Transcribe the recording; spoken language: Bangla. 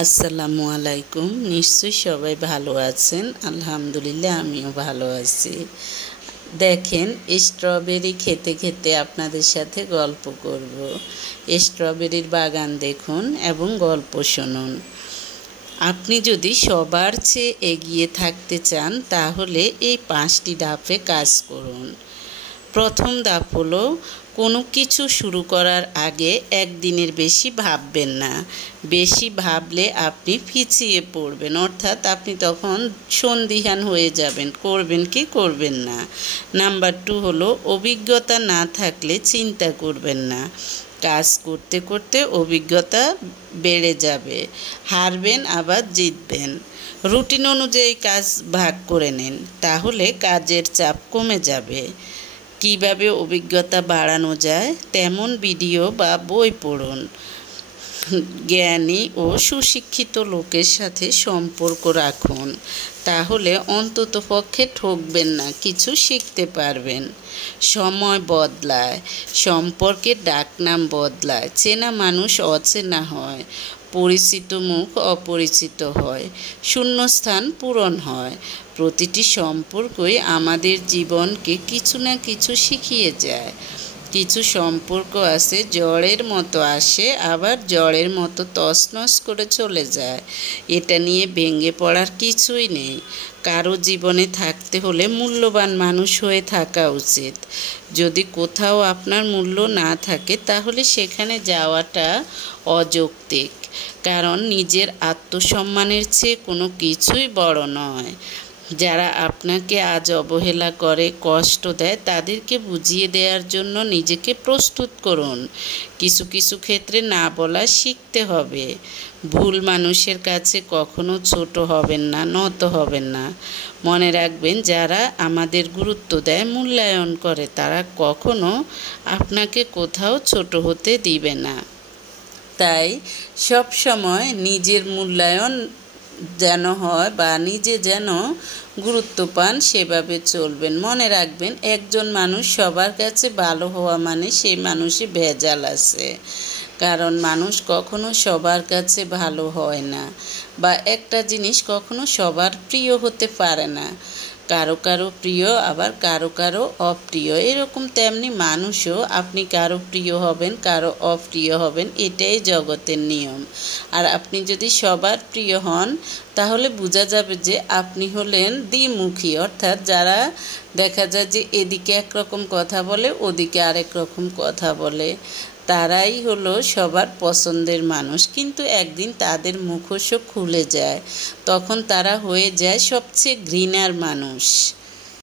আসসালামু আলাইকুম। নিশ্চয়ই সবাই ভালো আছেন। আলহামদুলিল্লাহ আমিও ভালো আছি। দেখেন, স্ট্রবেরি খেতে খেতে আপনাদের সাথে গল্প করব। স্ট্রবেরির বাগান দেখুন এবং গল্প শুনুন। আপনি যদি সবার চেয়ে এগিয়ে থাকতে চান তাহলে এই 5টি ধাপে কাজ করুন। প্রথম ধাপ হলো, কোনো কিছু শুরু করার আগে একদিনের বেশি ভাববেন না। বেশি ভাবলে আপনি পিছিয়ে পড়বেন, অর্থাৎ আপনি তখন সন্দিহান হয়ে যাবেন, করবেন কি করবেন না। নাম্বার 2 হলো, অভিজ্ঞতা না থাকলে চিন্তা করবেন না। কাজ করতে করতে অভিজ্ঞতা বেড়ে যাবে, হারবেন আবার জিতবেন। রুটিন অনুযায়ী কাজ ভাগ করে নিন, তাহলে কাজের চাপ কমে যাবে। কিভাবে অভিজ্ঞতা বাড়ানো যায় তেমন ভিডিও বা বই পড়ুন। জ্ঞানী ও সুশিক্ষিত লোকের সাথে সম্পর্ক রাখুন, তাহলে অন্ততপক্ষে ঠকবেন না, কিছু শিখতে পারবেন। সময় বদলায়, সম্পর্কের ডাকনাম বদলায়। চেনা মানুষ অচেনা হয়, পরিচিত মুখ অপরিচিত হয়, শূন্যস্থান পূরণ হয়। প্রতিটি সম্পর্কই আমাদের জীবনকে কিছু না কিছু শিখিয়ে যায়। কিছু সম্পর্ক আছে ঝড়ের মতো আসে, আবার ঝড়ের মতো তছনছ করে চলে যায়। এটা নিয়ে ভেঙে পড়ার কিছুই নেই। কারো জীবনে থাকতে হলে মূল্যবান মানুষ হয়ে থাকা উচিত। যদি কোথাও আপনার মূল্য না থাকে তাহলে সেখানে যাওয়াটা অযৌক্তিক, কারণ নিজের আত্মসম্মানের চেয়ে কোনো কিছুই বড় নয়। যারা আপনাকে আজ অবহেলা করে, কষ্ট দেয়, তাদেরকে বুঝিয়ে দেওয়ার জন্য নিজেকে প্রস্তুত করুন। কিছু কিছু ক্ষেত্রে না বলা শিখতে হবে। ভুল মানুষের কাছে কখনো ছোট হবেন না, নত হবেন না। মনে রাখবেন, যারা আমাদের গুরুত্ব দেয়, মূল্যায়ন করে, তারা কখনো আপনাকে কোথাও ছোট হতে দিবে না। তাই সব সময় নিজের মূল্যায়ন যেন হয় বা নিজে যেন গুরুত্ব পান, সেভাবে চলবেন। মনে রাখবেন, একজন মানুষ সবার কাছে ভালো হওয়া মানে সেই মানুষই ভেজাল আছে, কারণ মানুষ কখনো সবার কাছে ভালো হয় না, বা একটা জিনিস কখনো সবার প্রিয় হতে পারে না। কারো কারো প্রিয়, আবার কারো কারো অপ্রিয়। এরকম তেমনি মানুষও, আপনি কারো প্রিয় হবেন, কারো অপ্রিয় হবেন, এটাই জগতের নিয়ম। আর আপনি যদি সবার প্রিয় হন তাহলে বোঝা যাবে যে আপনি হলেন দ্বিমুখী, অর্থাৎ যারা দেখা যায় যে এদিকে একরকম কথা বলে, ওদিকে আরেক রকম কথা বলে, তারাই হলো সবার পছন্দের মানুষ। কিন্তু একদিন তাদের মুখোশও খুলে যায়, তখন তারা হয়ে যায় সবচেয়ে ঘৃণার মানুষ।